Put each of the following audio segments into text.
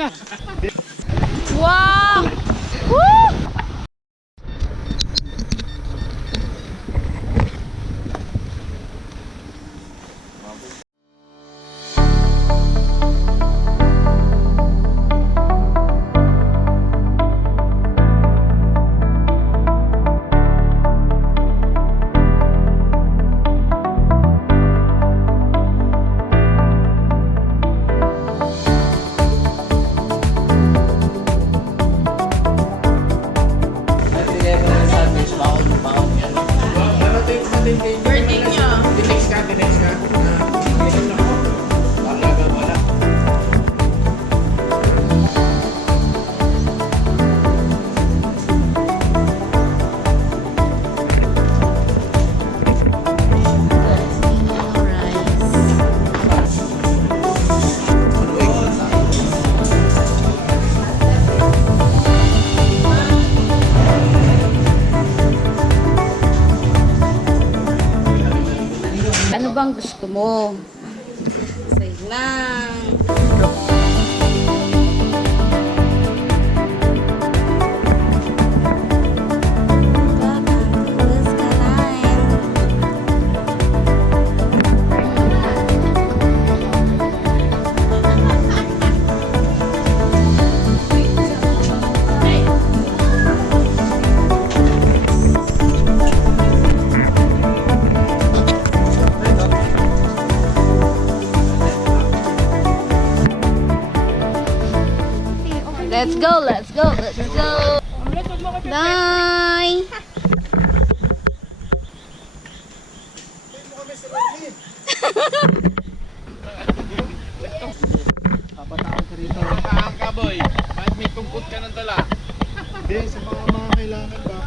na. Wow! Woo! Birthday niya. Dinex ka. Wala. Ano bang gusto mo? Say lang. Let's go, let's go, let's go. Bye. Ang kaboy. Kahit may tungkot ka ng dala. Hindi, sa mga kailangan ba?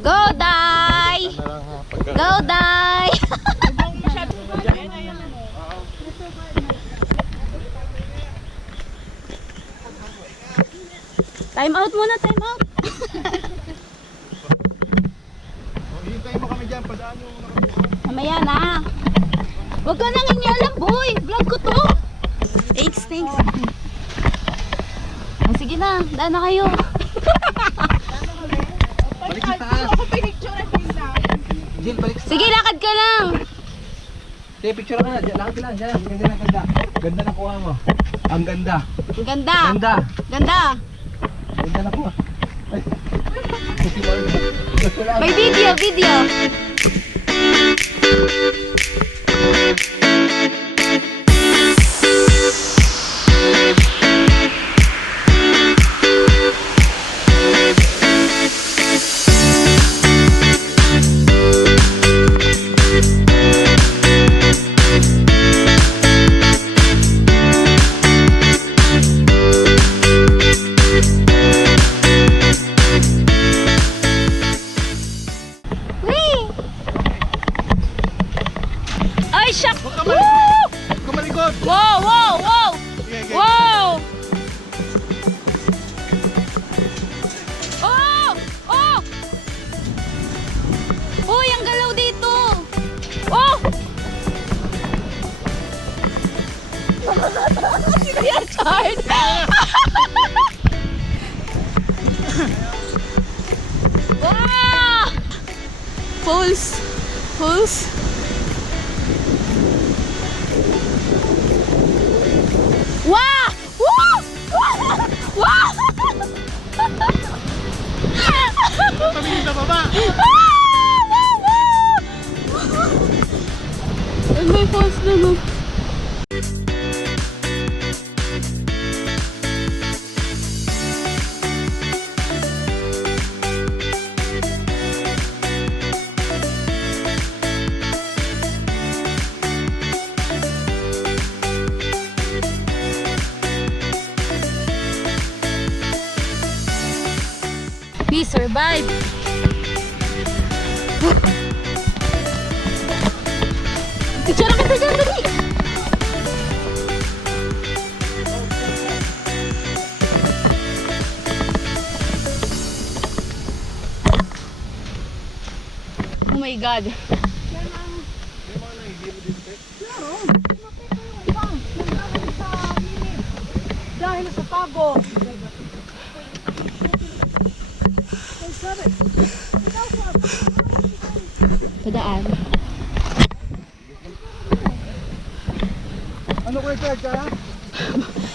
Go, Die! Go, Die! Time out muna, time out. Hintayin mo kami dyan. Padaan yung nakabuka. Mamaya na. Huwag ka nang inyalam, boy. Vlog ko to. Thanks. Oh, sige na, daan na kayo. Balik sa taas. Jill, balik sa taas. Sige, lakad ka lang. Sige, picture ka na. Lakad ka lang. Diyan. Ganda. Ganda na kuha mo. Ang ganda. Ang ganda. Ganda. Ganda. Ganda na kuha. Ay. May video. Ay, shock! Woo! Kumalikod. Wow! Wow! Oh! Uy, ang galaw dito! Oh! Sino yan, Chard? Wow! Pulse! Wow! Woo! Wow! Pabilis na baba. Ay, may pulse na no. We survive. Picture kita dyan, dali. Oh my God. dahil sa pagod. Padaan. Ano ko ito, Chara?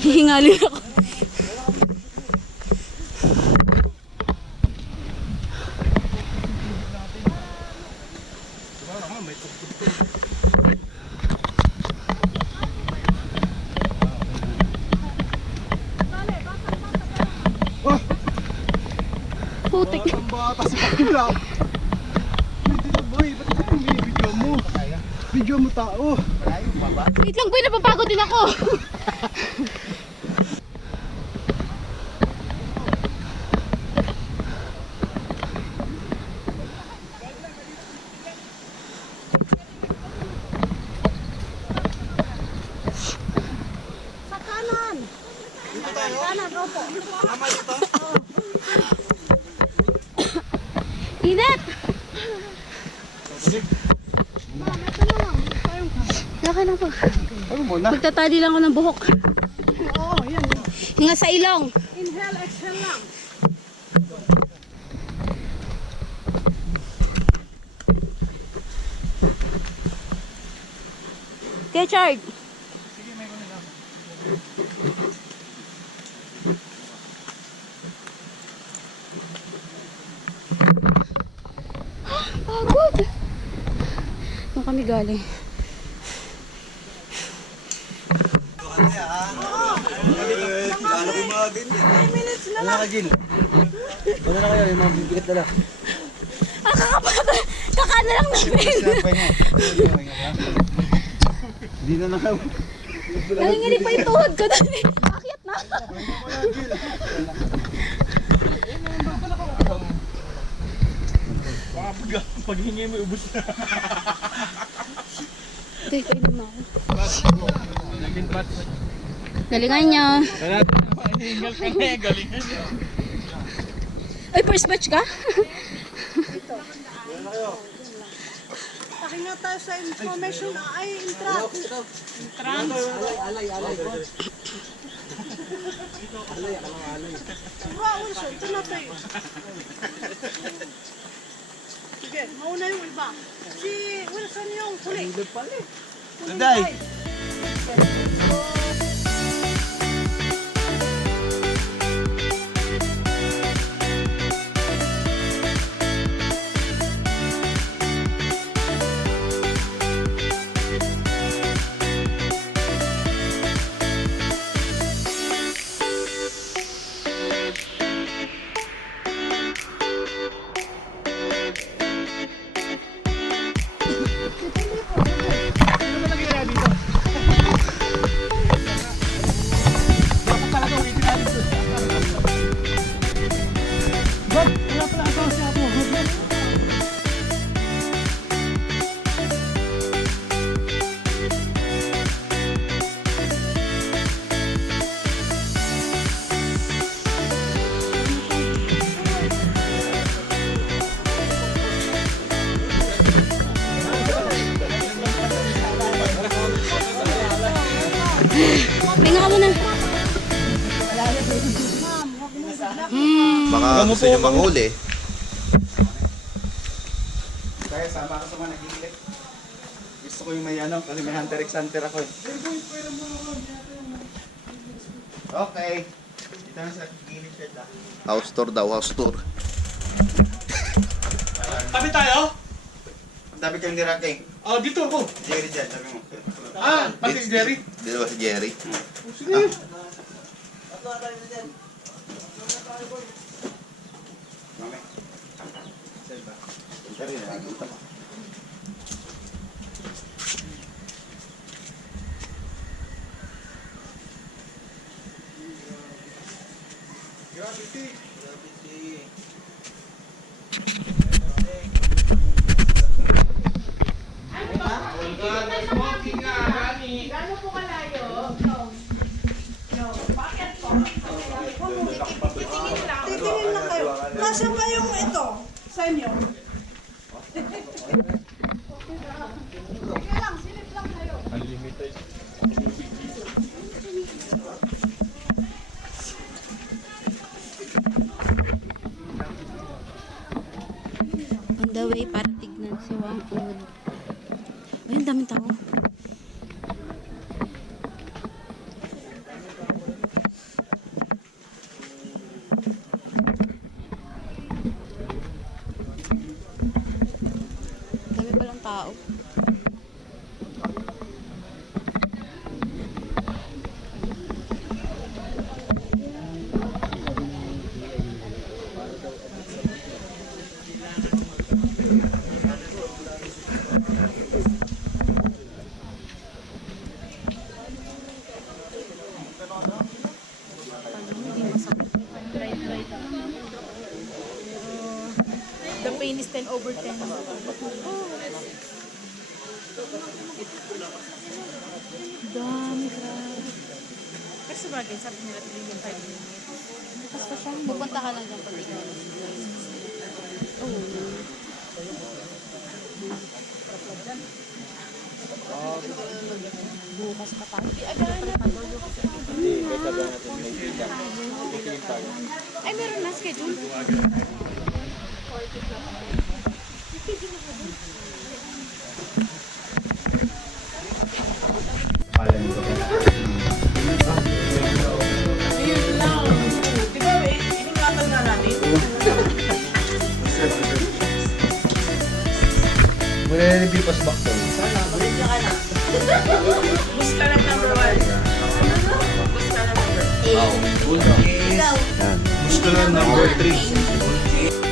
Hihingalin ako. Putik. Ang bata si Pakula. Dito boy, ba't ito yung video mo? Video mo tao. Wait lang boy, napapagod din ako. Sa kanan. Kanan, opo. Init! Laki na po. Ano mo na? Magtatali lang ako ng buhok. Oo, yan. Hinga sa ilong. Inhale, exhale lang. Okay, Chard. Pagod. Saan kami galing? Ano yung mga ganyan? 5 minutes na Ano lang. na Gil? Ano na kayo, yung mga bibigat na lang. Ah, kakana lang namin. Sinapay mo. Hindi na lang. Nanginginig pa yung tuhod ko. Akyat na. Paghingi mo, ubus na. Ito, painom na ako. Galingan nyo. Hingal ka na eh, galingan niya. Ay, first batch ka? Pahinga tayo sa information. Ay, intrans. Bro, Wilson, ito na tayo. Sige, mauna yung iba. Si Wilson yung huli. Nanday! Pahinga ka muna. Baka gusto nyo manghuli. Kaya sama ako sa mga nag-iilip. Gusto ko yung may ano, kasi may hunter x hunter ako eh. Okay. Dito na sa gilid shed ah. House tour daw, house tour. Tabi tayo? Ang dami kayong niraking. Oh, dito ako. Jerry dyan, sabi mo. Ah, pati si Jerry. Dito ba si Jerry? Sige. Mami. Shed ba? Punta rin, punta mo. Gravity. Titingin lang kayo. Nasaan ba yung ito? Sa inyo? Sige lang, silip lang kayo. way para tignan si Wangud. Ayun, daming tao. Dami palang tao. The pain is 10 over 10. Dami, grabe. Pero sa bagay, sabi nila 3 yung 5 minutes. Basta siya, pupunta ka lang dyan pag ikaw. Oo. Bukas pa tayo. Ay, meron na schedule. Di ba, iningatan nga natin? Muna na yung bipas back doon. Bus ka lang number 1. Bus ka lang number 8. Gusto na number 3.